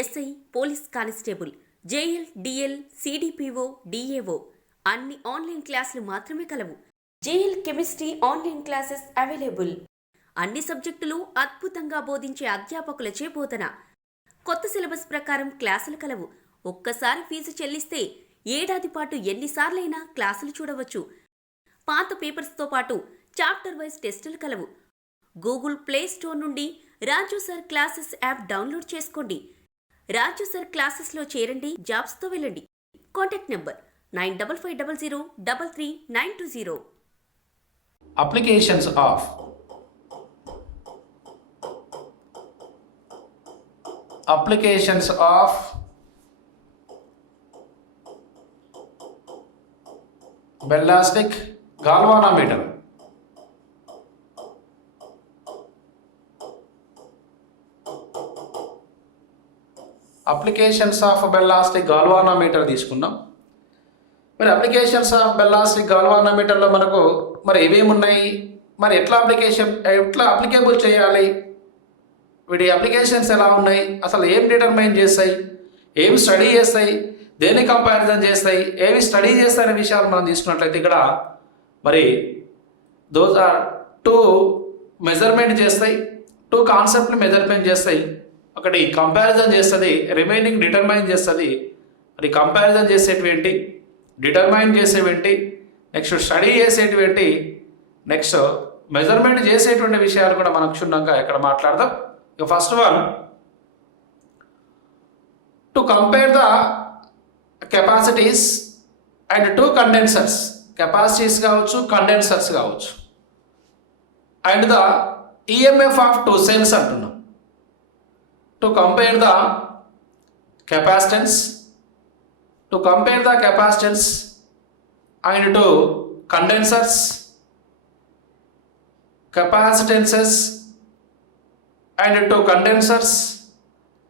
SI, police constable, JL, DL, CDPO, DAO అన్ని ఆన్లైన్ క్లాసులు మాత్రమే కలవు. JL chemistry online classes available. అన్ని సబ్జెక్టులు అద్భుతంగా బోధించే అధ్యాపకులచే బోధన. కొత్త సిలబస్ ప్రకారం క్లాసులు కలవు. ఒక్కసారి ఫీజు చెల్లిస్తే ఏడాది పాటు ఎన్నిసార్లైనా క్లాసులు చూడవచ్చు. పాత పేపర్స్తో పాటు చాప్టర్ వైజ్ టెస్టులు కలవు. గూగుల్ ప్లే స్టోర్ నుండి Raju sir classes app download చేసుకోండి. రాజు సార్ క్లాసెస్లో చేరండి, జాబ్స్తో వెళ్ళండి. Contact number 9550333920. Applications of Ballistic Galvanometer. Applications of ballistic galvanometer తీసుకున్నాం. మరి అప్లికేషన్స్ ఆఫ్ బెల్లాస్టిక్ గాల్వానోమీటర్లో మనకు మరి ఏమేమి ఉన్నాయి, మరి ఎట్లా అప్లికేబుల్ చేయాలి, వీటి అప్లికేషన్స్ ఎలా ఉన్నాయి, అసలు ఏం డిటర్మైన్ చేస్తాయి, ఏమి స్టడీ చేస్తాయి, దేన్ని కంపారిజన్ చేస్తాయి, ఏవి స్టడీ చేస్తాయనే విషయాలు మనం తీసుకున్నట్లయితే ఇక్కడ మరి దోస్ ఆర్ టూ మెజర్మెంట్ చేస్తాయి, టూ కాన్సెప్ట్ని మెజర్మెంట్ చేస్తాయి. ఒకటి కంపారిజన్ చేస్తుంది, రిమైనింగ్ డిటర్మైన్ చేస్తుంది. మరి కంపారిజన్ చేసేటువంటి, డిటర్మైన్ చేసేవేంటి, నెక్స్ట్ స్టడీ చేసేటువంటి, నెక్స్ట్ మెజర్మెంట్ చేసేటువంటి విషయాలు కూడా మనం క్షుణ్ణంగా ఇక్కడ మాట్లాడదాం. ఇక first one, to compare the capacities and two condensers. Capacities కావచ్చు, కండెన్సర్స్ కావచ్చు, and the EMF of two cells అంటున్నాం. To compare the capacitance and to condensers, capacitances and to condensers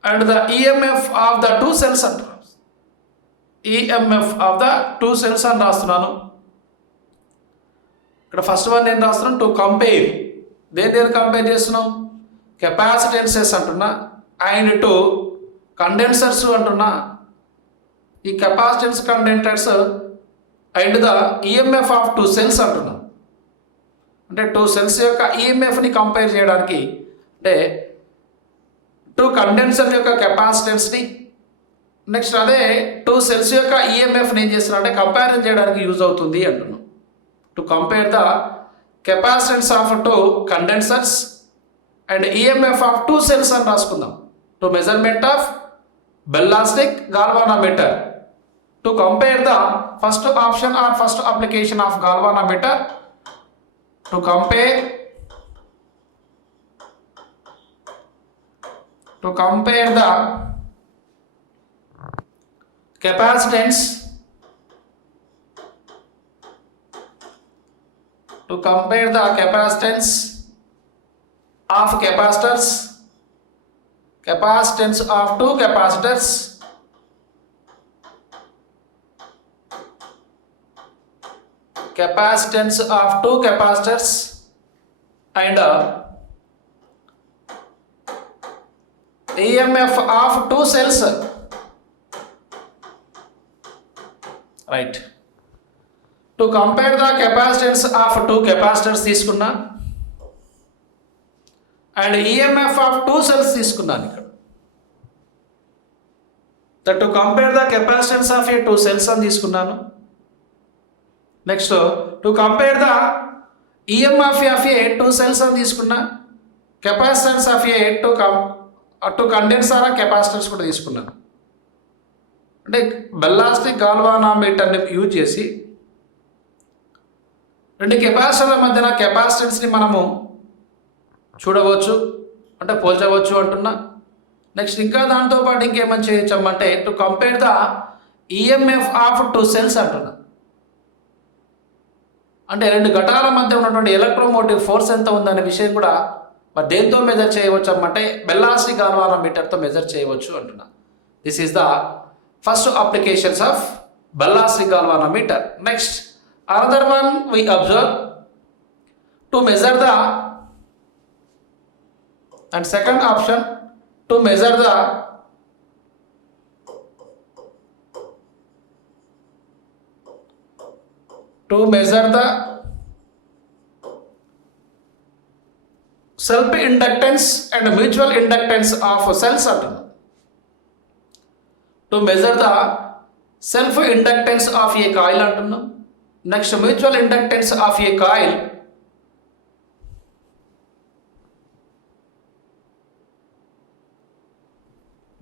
and the EMF of the two cells అంటారు. EMF of the two cells అని రాస్తున్నాను. ఇక్కడ first one నేను రాస్తున్నాను to compare. దేని కంపేర్ చేస్తున్నాం? కెపాసిటెన్సెస్ అంటున్నా, అండ్ టు కండెన్సర్స్ అంటున్నా. ఈ capacitance, condensers and the EMF of two cells అంటున్నా. అంటే టూ సెల్స్ యొక్క ఈఎంఎఫ్ని కంపేర్ చేయడానికి, అంటే టూ కండెన్సర్ యొక్క కెపాసిటెన్స్ని, నెక్స్ట్ అదే టూ సెల్స్ యొక్క ఈఎంఎఫ్ని ఏం చేస్తున్నా అంటే కంపారిజన్ చేయడానికి యూజ్ అవుతుంది అంటున్నాం. To compare the capacitance of two condensers and EMF of two cells అని రాసుకుందాం. To measurement of ballistic galvanometer. To compare the first option or first application of galvanometer. To compare the capacitance, to compare the capacitance of capacitors, capacitance of two capacitors, capacitance of two capacitors and EMF of two cells. Right. To compare the capacitance of two capacitors తీసుకున్నా and EMF of two cells తీసుకున్నాను ఇక్కడ. To compare the capacitance of A two cells అని తీసుకున్నాను. Next to compare the EMF of A two cells అని తీసుకున్నా. Capacitance of A two condenser capacitance కూడా తీసుకున్నాను. అంటే బెల్లాస్టిక్ గాల్వానోమీటర్ని యూజ్ చేసి రెండు కెపాసిటర్ల మధ్యన కెపాసిటెన్స్ని మనము చూడవచ్చు, అంటే పోల్చవచ్చు అంటున్నా. నెక్స్ట్ ఇంకా దాంతోపాటు ఇంకేమని చేయొచ్చమ్మంటే to compare the EMF of two cells అంటున్నా. అంటే రెండు ఘటాల మధ్య ఉన్నటువంటి ఎలక్ట్రోమోటివ్ ఫోర్స్ ఎంత ఉందనే విషయం కూడా మరి దేంతో మెజర్ చేయవచ్చు అమ్మంటే బెల్లాస్టిక్ గాల్వానోమీటర్తో మెజర్ చేయవచ్చు అంటున్నా. This is the first applications of ballistic galvanometer. Next, another one we observe to measure the, and second option to measure the to measure the self inductance and mutual inductance of cells అంటున్నాం. To measure the self inductance of a coil అంటున్నాం. Next mutual inductance of a coil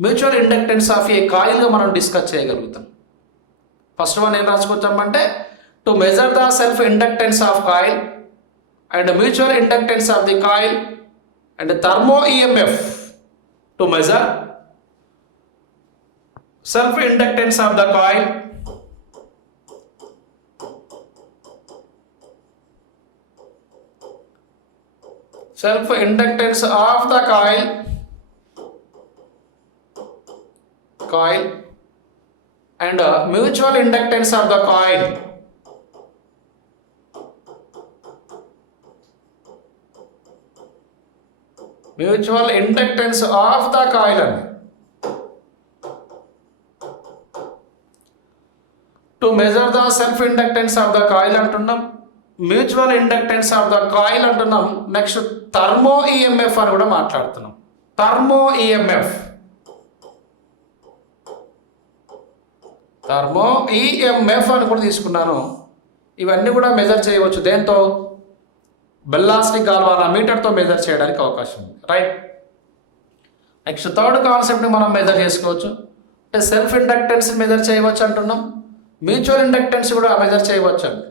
mutual inductance of a కాయిల్గా మనం discuss చేయగలుగుతాం. First one ఏం రాసుకొచ్చామంటే to measure the self inductance of coil and mutual inductance of the coil and thermo EMF to measure self inductance of the coil self inductance of the coil and mutual inductance of the coil. Mutual inductance of the coil. To measure the self inductance of the coil అంటున్నాం, mutual inductance of the coil అంటున్నాం. Next thermo EMF అని కూడా మాట్లాడుతున్నాం. Thermo EMF అని కూడా తీసుకున్నాను. ఇవన్నీ కూడా మెజర్ చేయవచ్చు. దేంతో? బెల్లాస్టిక్ గాల్వానోమీటర్తో మెజర్ చేయడానికి అవకాశం ఉంది. రైట్. నెక్స్ట్ థర్డ్ కాన్సెప్ట్ని మనం మెజర్ చేసుకోవచ్చు. అంటే సెల్ఫ్ ఇండక్టెన్స్ మెజర్ చేయవచ్చు అంటున్నాం, మ్యూచువల్ ఇండక్టెన్స్ కూడా మెజర్ చేయవచ్చు అంటున్నాం.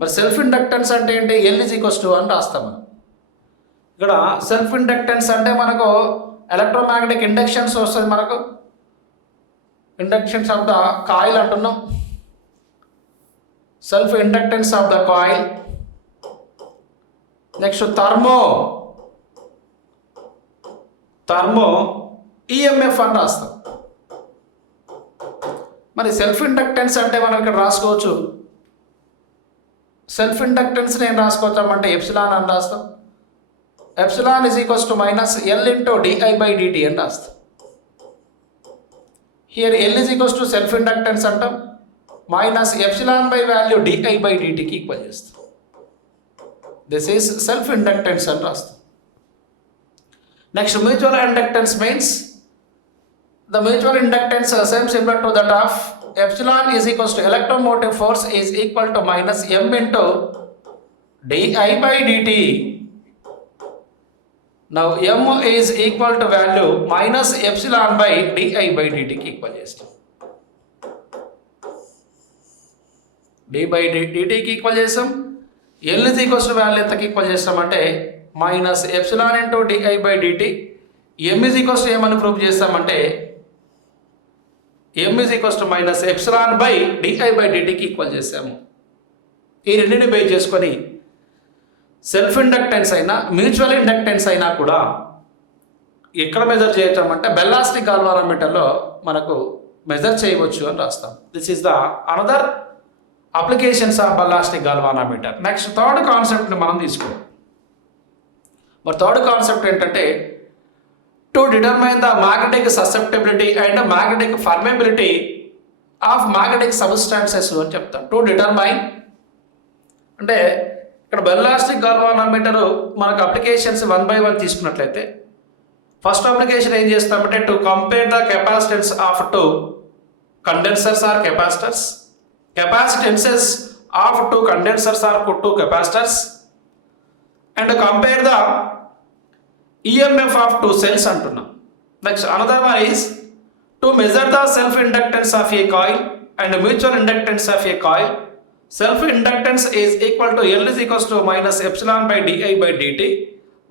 మరి సెల్ఫ్ ఇండక్టెన్స్ అంటే ఏంటి? L = అని రాస్తాం మనం. ఇక్కడ సెల్ఫ్ ఇండక్టెన్స్ అంటే మనకు ఎలక్ట్రోమాగ్నెటిక్ ఇండక్షన్స్ వస్తుంది. మనకు ఇండక్షన్స్ ఆఫ్ ద కాయిల్ అంటున్నాం. Self inductance of the coil. Next thermo EMF అని రాస్తాం. మరి సెల్ఫ్ ఇండక్టెన్స్ అంటే మనం ఇక్కడ రాసుకోవచ్చు. సెల్ఫ్ ఇండక్టెన్స్ నేను రాసుకోవచ్చామంటే ఎప్సిలాన్ అని రాస్తాం. ఎప్సిలాన్ = -L × di/dt అని రాస్తాం. హియర్ L = సెల్ఫ్ ఇండక్టెన్స్ అంటాం, మైనస్ ఎప్సిలాన్ బై వాల్యూ di/dtకి ఈక్వల్ చేస్తాం. దిస్ ఈజ్ సెల్ఫ్ ఇండక్టెన్స్ అని రాస్తాం. Next mutual inductance means the mutual inductance same similar to that of epsilon is equals to electromotive force is equal to minus m into di/dt. Now m is equal to value minus epsilon by di/dt కి ఈక్వల్ చేస్తాం. d/dt కి ఈక్వల్ చేస్తాం. L = వాల్యూ ఎంతకి ఈక్వల్ చేస్తామంటే minus epsilon into di/dt. m = ఏమని ప్రూవ్ చేస్తామంటే m = -ε బై di/dtకి ఈక్వల్ చేసాము. ఈ రెండింటిని బేస్ చేసుకొని సెల్ఫ్ ఇండక్టెన్స్ అయినా మ్యూచువల్ ఇండక్టెన్స్ అయినా కూడా ఎక్కడ మెజర్ చేయొచ్చామంటే బెల్లాస్టిక్ గాల్వానోమీటర్లో మనకు మెజర్ చేయవచ్చు అని రాస్తాం. This is the another applications of ballistic galvanometer. Next third కాన్సెప్ట్ని మనం తీసుకోవాలి. మరి థర్డ్ కాన్సెప్ట్ ఏంటంటే to determine the magnetic susceptibility and magnetic permeability of magnetic substances అని చెప్తాం. టు డిటర్మైన్ అంటే ఇక్కడ బెల్లాస్టిక్ గాల్వానోమీటర్ మనకు అప్లికేషన్స్ 1 by 1 తీసుకున్నట్లయితే ఫస్ట్ అప్లికేషన్ ఏం చేస్తామంటే to compare the capacitance of two condensers or capacitors. Capacitances of two condensers or two capacitors and compare the EMF of two cells అంటున్నాం. Next another one is to measure the self inductance of a coil and mutual inductance of a coil. Self inductance is equal to L = -ε by di/dt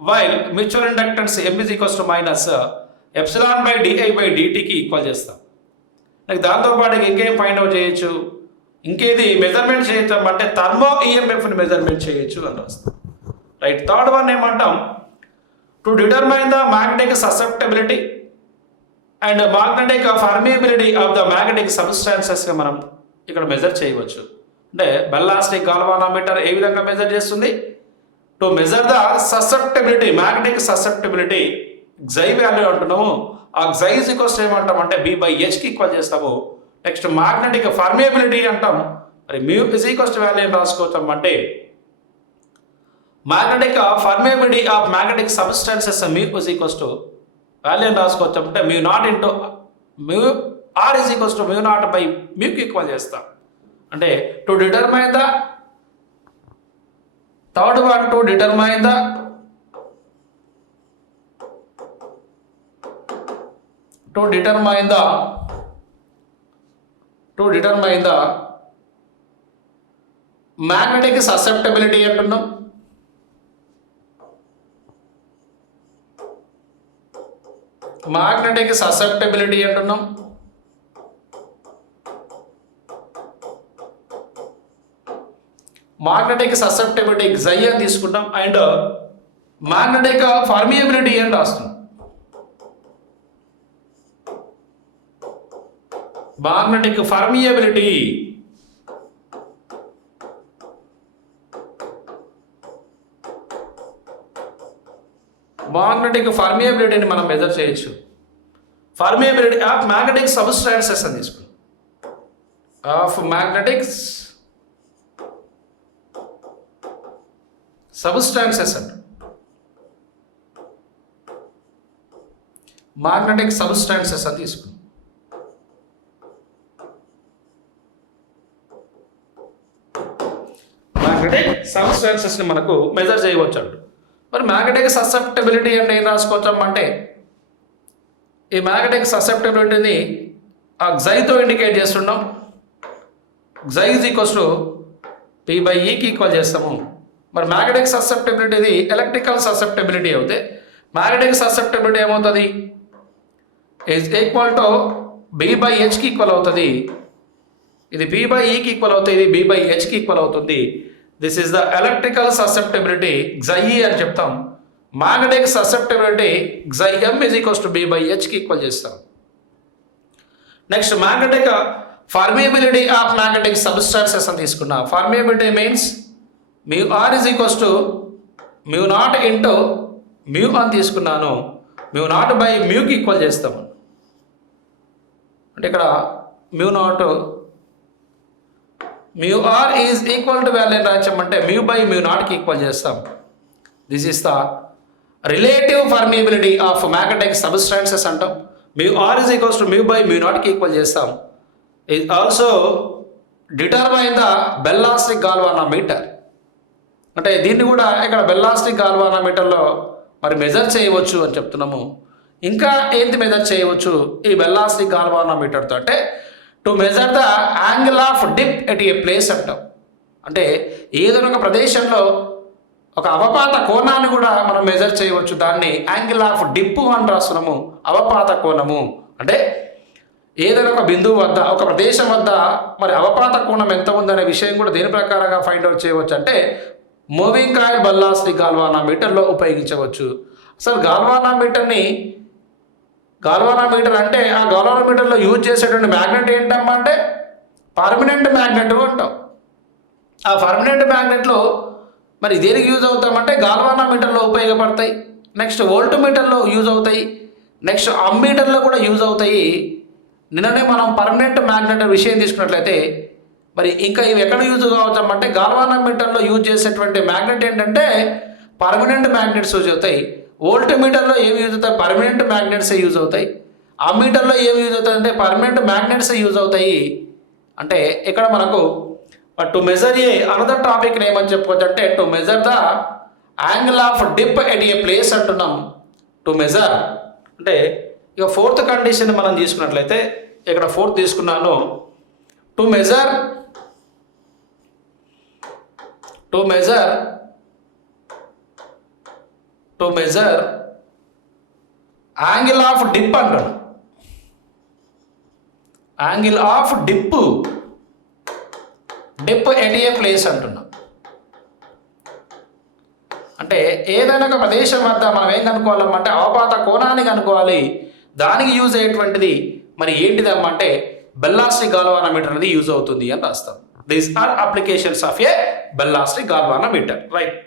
while mutual inductance M = -ε by di/dtకి equal చేస్తాం. దాంతోపాటు ఇంకేం find out చేయొచ్చు, ఇంకేది మెజర్మెంట్ చేయొచ్చు అంటే థర్మో ఈఎంఎఫ్ని మెజర్మెంట్ చేయొచ్చు అని రాస్తాం. రైట్. థర్డ్ వన్ ఏమంటాం to determine the magnetic susceptibility and magnetic permeability of the magnetic సబ్స్టాన్సెస్గా మనం ఇక్కడ మెజర్ చేయవచ్చు. అంటే బెల్లాస్టిక్ గాల్వానోమీటర్ ఏ విధంగా మెజర్ చేస్తుంది? To measure the susceptibility, magnetic susceptibility xi value అంటున్నాము. ఆ xi = ఏమంటాం అంటే B/Hకి ఈక్వల్ చేస్తాము. నెక్స్ట్ మ్యాగ్నెటిక్ పర్మియబిలిటీ అంటాం, మరి mu is equals to value ఏం రాసుకోవచ్చంటే magnetic permeability of magnetic substances mu is equals to value ఏం రాసుకోవచ్చంటే mu naught into mu r is equals to mu naught by మ్యూకి ఈక్వల్ చేస్తాం. అంటే to determine the third one to determine the magnetic susceptibility అంటున్నాం. Magnetic susceptibility అంటున్నాం. Magnetic susceptibility xi అని తీసుకుంటాం and magnetic permeability అని రాస్తున్నాం. మ్యాగ్నెటిక్ పర్మియబిలిటీ పర్మియబిలిటీని మనం మెజర్ చేయొచ్చు. పర్మియబిలిటీ ఆఫ్ మ్యాగ్నెటిక్ సబ్స్టాన్సెస్ అని తీసుకుంటాం. ఆఫ్ మ్యాగ్నెటిక్స్ సబ్స్టాన్సెస్ అంట. మ్యాగ్నెటిక్ సబ్స్టాన్సెస్ అని తీసుకుంటాం. మ్యాగ్నెటిక్ సబ్స్టాన్సెస్ని మనకు మెజర్ చేయవచ్చు అంట. మరి మ్యాగ్నెటిక్ ససెప్టబిలిటీ అంటే ఏం రాసుకోవచ్చామంటే ఈ మ్యాగ్నెటిక్ ససెప్టబిలిటీని ఆ xiతో ఇండికేట్ చేస్తున్నాం. xi ఈజ్ ఈక్వల్స్ టు p/eకి ఈక్వల్ చేస్తాము. మరి మ్యాగ్నెటిక్ ససెప్టబిలిటీది ఎలక్ట్రికల్ ససెప్టబిలిటీ అవుతే మ్యాగ్నెటిక్ ససెప్టబిలిటీ ఏమవుతుంది ఈజ్ ఈక్వల్ టు b/hకి ఈక్వల్ అవుతుంది. ఇది p/eకి ఈక్వల్ అవుతుంది, ఇది b/hకి ఈక్వల్ అవుతుంది. This is the electrical susceptibility xi అని చెప్తాం. Magnetic susceptibility xm is equals to b/hకి ఈక్వల్ చేస్తాం. Next magnetic permeability of magnetic substances అని తీసుకున్నాం. Permeability means mu r is equals to mu naught into mu అని తీసుకున్నాను. Mu naught by మ్యూకి equal చేస్తాము. అంటే ఇక్కడ mu naught mu r is equal to value రాయచ్చమంటే మ్యూ బై మ్యూ నాట్కి ఈక్వల్ చేస్తాం. This is the relative permeability of magnetic substances అంటాం. Mu r is equals to mu by mu నాట్కి equal చేస్తాం. Is also determine the ballistic galvanometer. అంటే దీన్ని కూడా ఇక్కడ బెల్లాస్టిక్ గాల్వానోమీటర్లో మరి మెజర్ చేయవచ్చు అని చెప్తున్నాము. ఇంకా ఏంటి మెజర్ చేయవచ్చు ఈ బెల్లాస్టిక్ గాల్వానోమీటర్తో అంటే to measure the angle of dip at a place అంటాం. అంటే ఏదైనా ఒక ప్రదేశంలో ఒక అవపాత కోణాన్ని కూడా మనం మెజర్ చేయవచ్చు. దాన్ని యాంగిల్ ఆఫ్ డిప్ అని రాస్తున్నాము. అవపాత కోణము అంటే ఏదైనా ఒక బిందువు వద్ద ఒక ప్రదేశం వద్ద మరి అవపాత కోణం ఎంత ఉందనే విషయం కూడా దేని ప్రకారంగా ఫైండ్ అవుట్ చేయవచ్చు అంటే మూవింగ్ కాయిల్ బెల్లాస్టిక్ గాల్వానోమీటర్లో ఉపయోగించవచ్చు. అసలు గాల్వానోమీటర్ అంటే ఆ గాల్వానోమీటర్లో యూజ్ చేసేటువంటి మ్యాగ్నెట్ ఏంటమ్మా అంటే పర్మనెంట్ మ్యాగ్నెట్ అంటాం. ఆ పర్మనెంట్ మ్యాగ్నెట్లో మరి దేనికి యూజ్ అవుతామంటే గాల్వానోమీటర్లో ఉపయోగపడతాయి. నెక్స్ట్ వోల్టమీటర్లో యూజ్ అవుతాయి. నెక్స్ట్ అమ్మీటర్లో కూడా యూజ్ అవుతాయి. నిన్ననే మనం పర్మనెంట్ మ్యాగ్నెట్ విషయం తీసుకున్నట్లయితే మరి ఇంకా ఇవి ఎక్కడ యూజ్ కావచ్చామంటే గాల్వానోమీటర్లో యూజ్ చేసేటువంటి మ్యాగ్నెట్ ఏంటంటే పర్మనెంట్ మ్యాగ్నెట్స్ యూజ్ అవుతాయి. వోల్టమీటర్లో ఏమి యూజ్ అవుతాయి పర్మనెంట్ మ్యాగ్నెట్స్ యూజ్ అవుతాయి. అమ్మీటర్లో ఏమి యూజ్ అవుతాయి అంటే పర్మనెంట్ మ్యాగ్నెట్స్ యూజ్ అవుతాయి. అంటే ఇక్కడ మనకు to measure a another topic ఏమని చెప్పుకోవచ్చు అంటే to measure the angle of dip at a place అంటున్నాం. టు మెజర్ అంటే ఇక ఫోర్త్ కండిషన్ మనం తీసుకున్నట్లయితే ఇక్కడ ఫోర్త్ తీసుకున్నాను. To measure angle of dip అంటాడు. Angle of dip at a place అంటున్నాం. అంటే ఏదైనా ఒక ప్రదేశం వద్ద మనం ఏం కనుక్కోవాలమ్మంటే అవపాత కోణాన్ని కనుక్కోవాలి. దానికి యూజ్ అయ్యేటువంటిది మరి ఏంటిదమ్మంటే బెల్లాస్టిక్ గాల్వానోమీటర్ అనేది యూజ్ అవుతుంది అని రాస్తాం. These are applications of a ballistic galvanometer. Right.